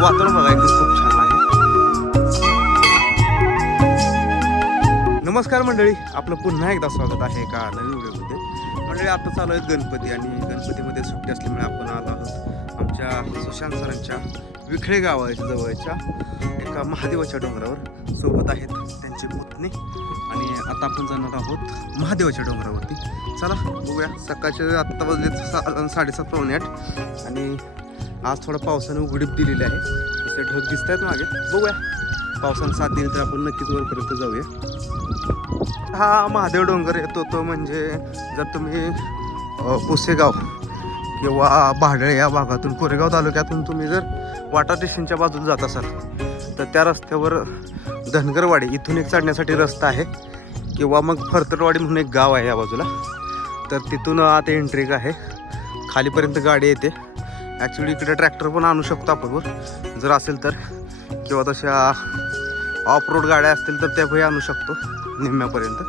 वातावरण बघा एकदम खूप छान आहे. नमस्कार मंडळी आपलं पुन्हा एकदा स्वागत आहे एका नवीन व्हिडिओमध्ये. मंडळी आता चालू आहेत गणपती आणि गणपतीमध्ये सुट्टी असल्यामुळे आपण आलो आहोत आमच्या सुशांत सरांच्या विखळे गावाच्या जवळच्या एका महादेवाच्या डोंगरावर. सोबत आहेत त्यांचे पत्नी आणि आता आपण जाणार आहोत महादेवाच्या डोंगरावरती. चला बघूया सकाळचे आत्ता वाजले सा साडेसात पावणे आठ आणि आज थोडा पावसानं उघडीप दिलेली आहे. ते ढग दिसत आहेत मागे. बघूया. पावसानं साथ दिली तर आपण नक्कीच वरपर्यंत जाऊया. हा महादेव डोंगर येतो तो म्हणजे जर तुम्ही पुसेगाव किंवा भाडळे या भागातून कोरेगाव तालुक्यातून तुम्ही जर वाटा स्टेशनच्या बाजूला जात असाल तर त्या रस्त्यावर धनगरवाडी इथून एक चढण्यासाठी रस्ता आहे. किंवा मग फरतरवाडी म्हणून एक गाव आहे या बाजूला. तर तिथून आता एंट्री आहे. खालीपर्यंत गाडी येते. ॲक्च्युली इकडे ट्रॅक्टर पण आणू शकतो आपण जर असेल तर. किंवा तशा ऑफ रोड गाड्या असतील तर त्या काही आणू शकतो. निम्म्यापर्यंत.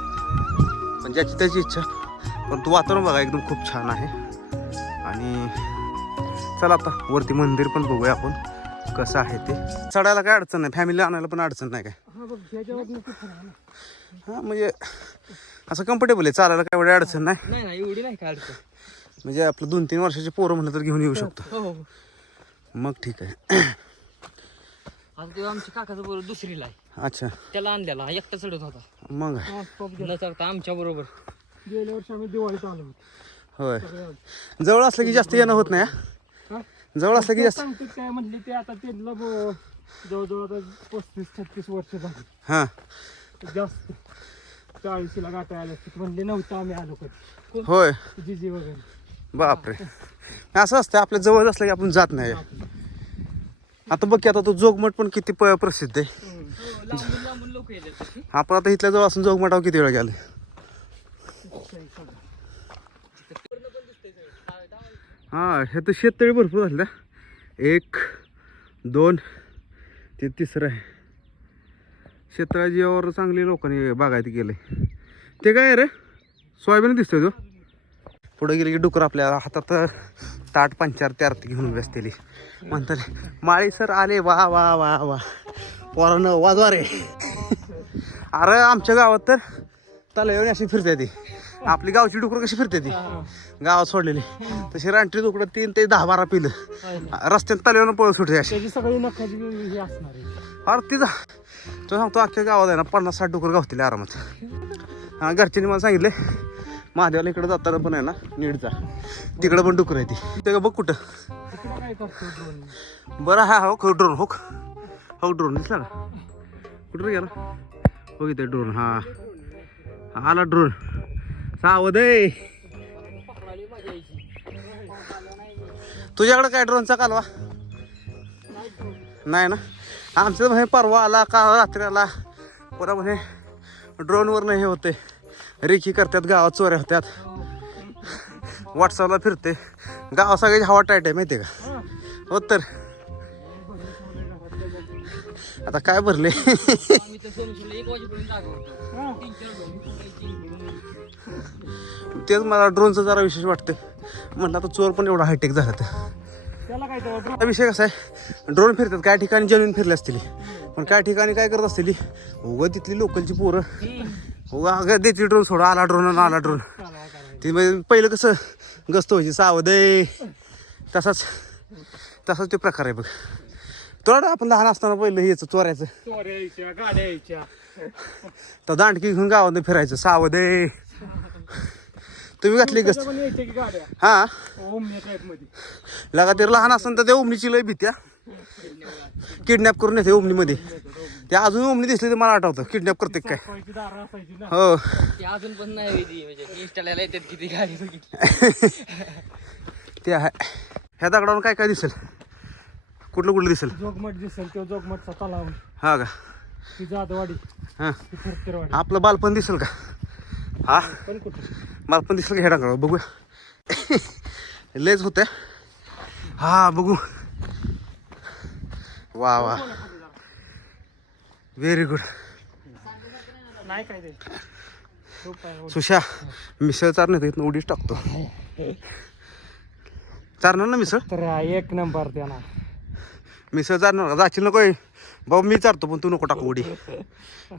पण ज्याची त्याची इच्छा. पण तू वातावरण बघा एकदम खूप छान आहे. आणि चला आता वरती मंदिर पण बघूया आपण. कसं आहे ते. चढायला काय अडचण नाही. फॅमिली आणायला पण अडचण नाही काय? हां म्हणजे असं कम्फर्टेबल आहे. चालायला काय एवढी अडचण नाही. नाही नाही एवढी नाही काय अडचण? म्हणजे आपलं दोन तीन वर्षाचे पोरं म्हणलं तर घेऊन येऊ शकतो. हो हो मग ठीक आहे. आता तेव्हा आमच्या काकाचा बरोबर दुसरीला आहे. अच्छा. त्याला आणलेला हा एकटा चढत होता. मग? न चढता आमच्या बरोबर. गेल्या वर्षी आम्ही दिवाळीत आलो होय. जवळ असलं की जास्त येणं होत नाही हा? जवळ असलं की जास्त सांगते काय म्हणले ते आता त्यांना ब- जवळजवळ आता पस्तीस छत्तीस वर्ष झाली. हां. जास्त. चाळीशीला गाठा आले असते म्हणले नव्हतं आम्ही आलो कधी. होय. जिजी वगैरे. बापरे. असं असतं आपल्या जवळ असलं की आपण जात नाही. आता बघ की आता तो जोगमठ पण किती प- प्रसिद्ध आहे. आपण आता इथल्या जवळ असून जोगमठावर किती वेळ गेले हां हे तर शेततळी भरपूर झाले एक दोन ते तिसरं आहे. शेततळ्याजीवर चांगली लोकांनी बागायती गेले ते काय रे? सोयाबीन दिसतोय तो. पुढे गेले की डुकर आपल्या हातात ताट पंचार ते आरती घेऊन बसतेली म्हणतात माळी सर आले वा वा वा वा. पोरानं वाजवा रे. अरे आमच्या गावात तर तलावणी अशी फिरते ती. आपली गावची डुकर कशी फिरते ती? गावात सोडलेली. तशी रानटी डुकडं तीन ते दहा बारा पिलं. रस्त्यात तलावनं पळ सुटते अशी. अरे तिचा तो सांगतो अख्ख्या गावात आहे ना पन्नास साठ डुकर गावतील आरामात. घरच्यांनी मला सांगितले महादेवाला इकडे जाताना पण आहे ना नीडचा तिकडं पण डुकर आहे ती. ते बघ कुठं. बरं हा हो ड्रोन हो हो ड्रोन दिसला ना. कुठं गेला? हो इथे ड्रोन हा. आला ड्रोन सावध आहे. तुझ्याकडे काय ड्रोनचा कालवा? नाही ना. आमचं म्हणे परवा आला का रात्री आला. परवा म्हणे ड्रोनवरनं हे होते रेखी करतात गावात चोऱ्या होत्यात व्हॉट्सअपला फिरते गाव सगळ्याची हवा टाईट आहे माहिती आहे का? हो तर. आता काय भरले? तेच मला ड्रोनचं जरा विशेष वाटतं म्हणलं आता चोर पण एवढा हायटेक झाला तर. हा विषय कसा आहे? ड्रोन फिरतात काय ठिकाणी जमीन फिरले असतील? पण काय ठिकाणी काय करत असतील? उगं तिथली लोकलची पोरं. उगा अगं देते ड्रोन सोडा आला ड्रोन आला ड्रोन ती म्हणजे पहिलं कसं गस्त व्हायची सावध आहे. तसाच तसाच ते प्रकार आहे बघ. तुला आपण लहान असताना पहिलं यायचं यायच्या तर दांडकी घेऊन गावात फिरायचं सावध आहे. तुम्ही घातली गस्त पण यायच्या की गाड्या? हा. लगातीर लहान असताना तर त्या ओमनीची लय भीत्या किडनॅप करून येते ओमनीमध्ये ते अजून ओमनी दिसली तर मला आठवतं. किडनॅप करते काय? हो. ते अजून पण नाही म्हणजे किती गाडी ते आहे. ह्या दगडावर काय काय दिसेल? कुठलं कुठलं दिसेल? जोगमठ दिसेल तो जोगमठचा तलाव. हा का? ती जादवाडी हां. आपलं बालपण दिसेल का? हा. पण कुठे? बालपण दिसेल का ह्या दगडावर बघूया. लयच होत्या. हा बघू. वा वा. व्हेरी गुड नाही काय. सुशा मिसळ चारण्यात इथनं उडीच टाकतो. चारणार ना मिसळ? तर एक नंबर त्याला मी सहज जाणार जाशील नको. बाबा मी चालतो पण तू नको टाकू उडी.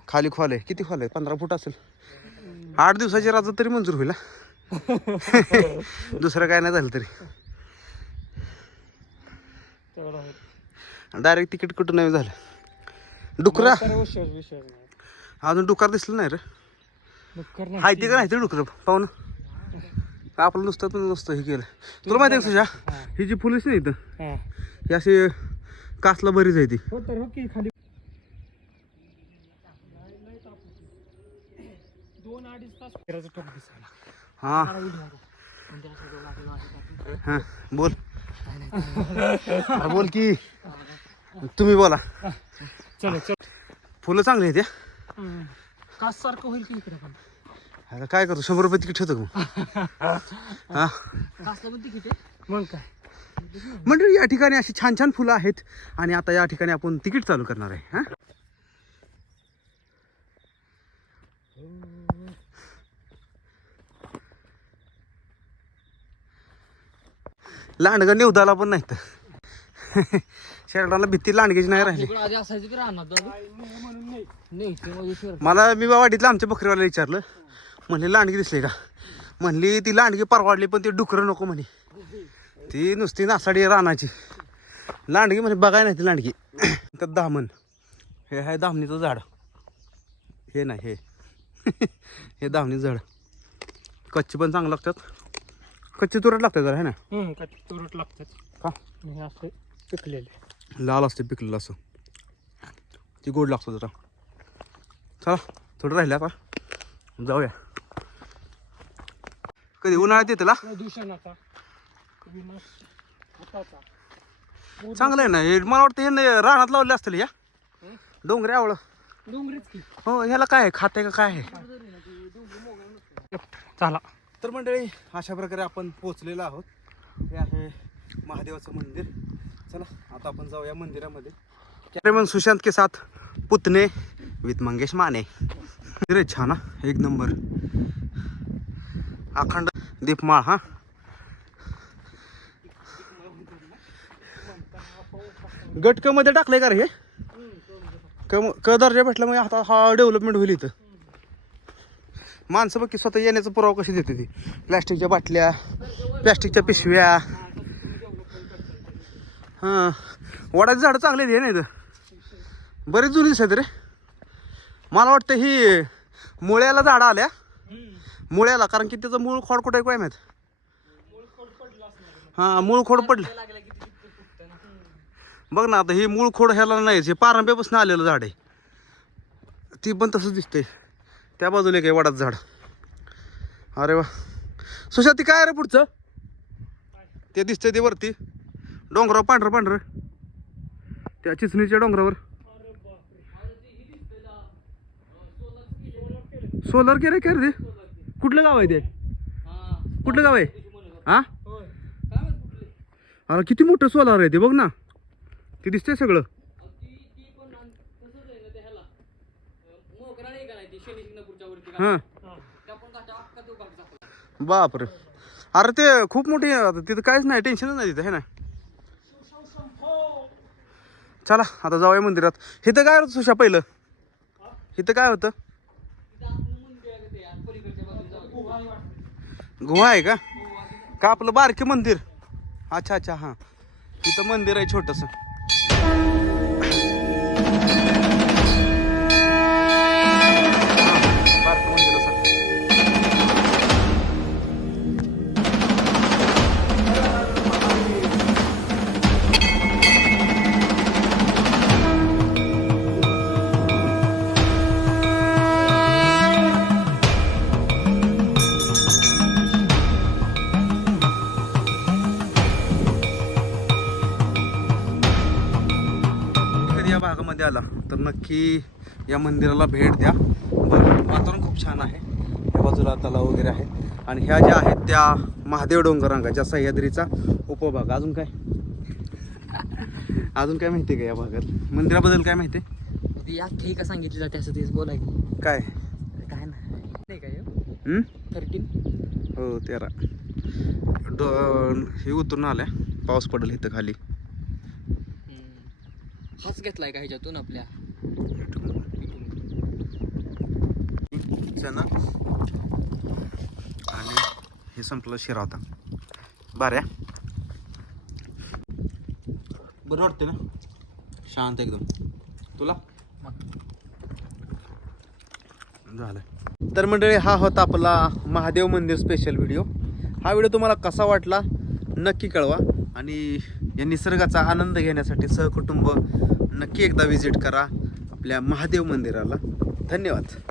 खाली खोल आहे. किती खोल आहे? पंधरा फूट असेल. आठ दिवसाची राजा तरी मंजूर होईल हा. दुसरं काय नाही झालं तरी. डायरेक्ट तिकीट कुठं नाही झालं डुकरा अजून डुकार दिसलं नाही रे. हाय ते का नाही ते डुकर पाहून आपलं नुसतं पण नुसतं हे केलं तुला माहिती आहे का तुझ्या हा. ही जी पोलीस नाही इथं हा. ही अशी कासला बरीच आहे ती हो तर हो की खाली दोन अडीच तास फिरायचं टोक दिसायला हां. म्हणजे. हां बोल. बोल की. तुम्ही बोला. चलो चल. फुलं चांगली आहेत या. कास सारखं होईल की इकडे पण? आता काय करतो शंभर रुपये तिकीट ठेवतो का मग? हां. कसलं पण तिकीट आहे? मग काय? म्हणजे या ठिकाणी अशी छान छान फुलं आहेत आणि आता या ठिकाणी आपण तिकीट चालू करणार आहे हां? लांडगं निवदाला पण नाही तर शर्टाला भीती लांडग्याची नाही राहिली. आधी असायचं की राहणार मला मी वाडीतलं आमच्या बकरीवाला विचारलं. म्हणले लांडगी दिसली का? म्हणली ती लांडगी परवाडली पण ती डुकरं नको म्हणे. ती नुसती नासाडी रानाची. लांडगी म्हणे बघाय नाही ती लांडगी. तर दामन हे आहे दामणीचं झाड. हे नाही हे. हे दामणीचं झाड. कच्ची पण चांगलं लागतात. कच्ची तुरट लागतात जरा है ना? हम्म, का तुरट लागतात. का? हे असं पिकलेले. लाल असते पिकलेलं असं. ती गोड लागतो जरा. चला थोडं राहिलं आता. जाऊया. कधी उन्हाळ्यात येते ला? प्रदूषणाचा विनाश होताचा चांगलं आहे ना हे मला वाटतं हे रानात लावले असतील या. डोंगरे आवळं. डोंगरीच की. हो ह्याला काय आहे? खाते का काय आहे? चला. तर मंडळी अशा प्रकारे आपण पोचलेलो आहोत. हे आहे महादेवाचं मंदिर. चला आता आपण जाऊया मंदिरामध्ये. कॅमेरामन सुशांत के साथ पुतणे विथ मंगेश माने. आहे छान हा. एक नंबर. अखंड दीपमाळ हा. गटकमध्ये टाकलंय का रे हे? क- क दर्जा भेटला मग आता हा डेव्हलपमेंट होईल इथं. माणसं बघ की स्वतः येण्याचा पुरावा कशी देते ती. प्लॅस्टिकच्या बाटल्या प्लॅस्टिकच्या पिशव्या. हां. वडाची झाडं चांगली आहेत हे नाही तर. बरेच जुनी दिसत रे. मला वाटतं ही मुळ्याला झाडं आल्या. मुळ्याला कारण की त्याचं मूळ खोड कुठे काय माहीत? हां मूळ खोड पडलं. बघ ना आता हे मूळ खोड ह्याला नाही हे पारंब्यापासून आलेलं झाड आहे. ती पण तसंच दिसतंय. त्या बाजूला एक आहे वडाचं झाड. अरे वा. सुशांत ती काय आहे रे पुढचं? ते दिसतंय ते वरती. डोंगरावर पांढरं पांढरं. त्या चिचणीच्या डोंगरावर. सोलर केलं काय रे कुठलं गाव आहे ते? कुठलं गाव आहे? हा? अरे किती मोठं सोलार आहे ते बघ ना. ते दिसतंय सगळं मोकरा नाही का नाही ती शनी शिंगणापूरच्या वरती हां. बापरे. अरे ते खूप मोठी तिथं काहीच नाही टेन्शनच नाही तिथं हे ना? चला आता जाऊया मंदिरात. इथं काय होतं सुशा पहिलं? इथं काय होतं? गुहा आहे का? का आपलं बारके मंदिर? अच्छा अच्छा हां. इथं मंदिर आहे छोटस. नक्की या मंदिराला भेट द्या. बरं वातावरण खूप छान आहे. या बाजूला तलाव वगैरे आहे आणि ह्या ज्या आहेत त्या महादेव डोंगरांगाच्या सह्याद्रीचा उपभाग. अजून काय? अजून काय माहिती का या भागात? मंदिराबद्दल काय माहिती? आहे? ती का सांगितली जाते असं तेच बोलायचं. काय? काय नाही नाही काय? थर्टीन हो? तेरा. डो हे उतरून आल्या. पाऊस पडेल इथं खाली. हाच घेतलाय का ह्याच्यातून आपल्या? ना? आणि हे संपलं शिरा होता बऱ्या बरं वाटते ना? शांत एकदम. तुला? झालं तर मंडळी हा होता आपला महादेव मंदिर स्पेशल व्हिडिओ हा व्हिडिओ तुम्हाला कसा वाटला? नक्की कळवा. आणि या निसर्गाचा आनंद घेण्यासाठी सहकुटुंब नक्की एकदा व्हिजिट करा आपल्या महादेव मंदिराला. धन्यवाद.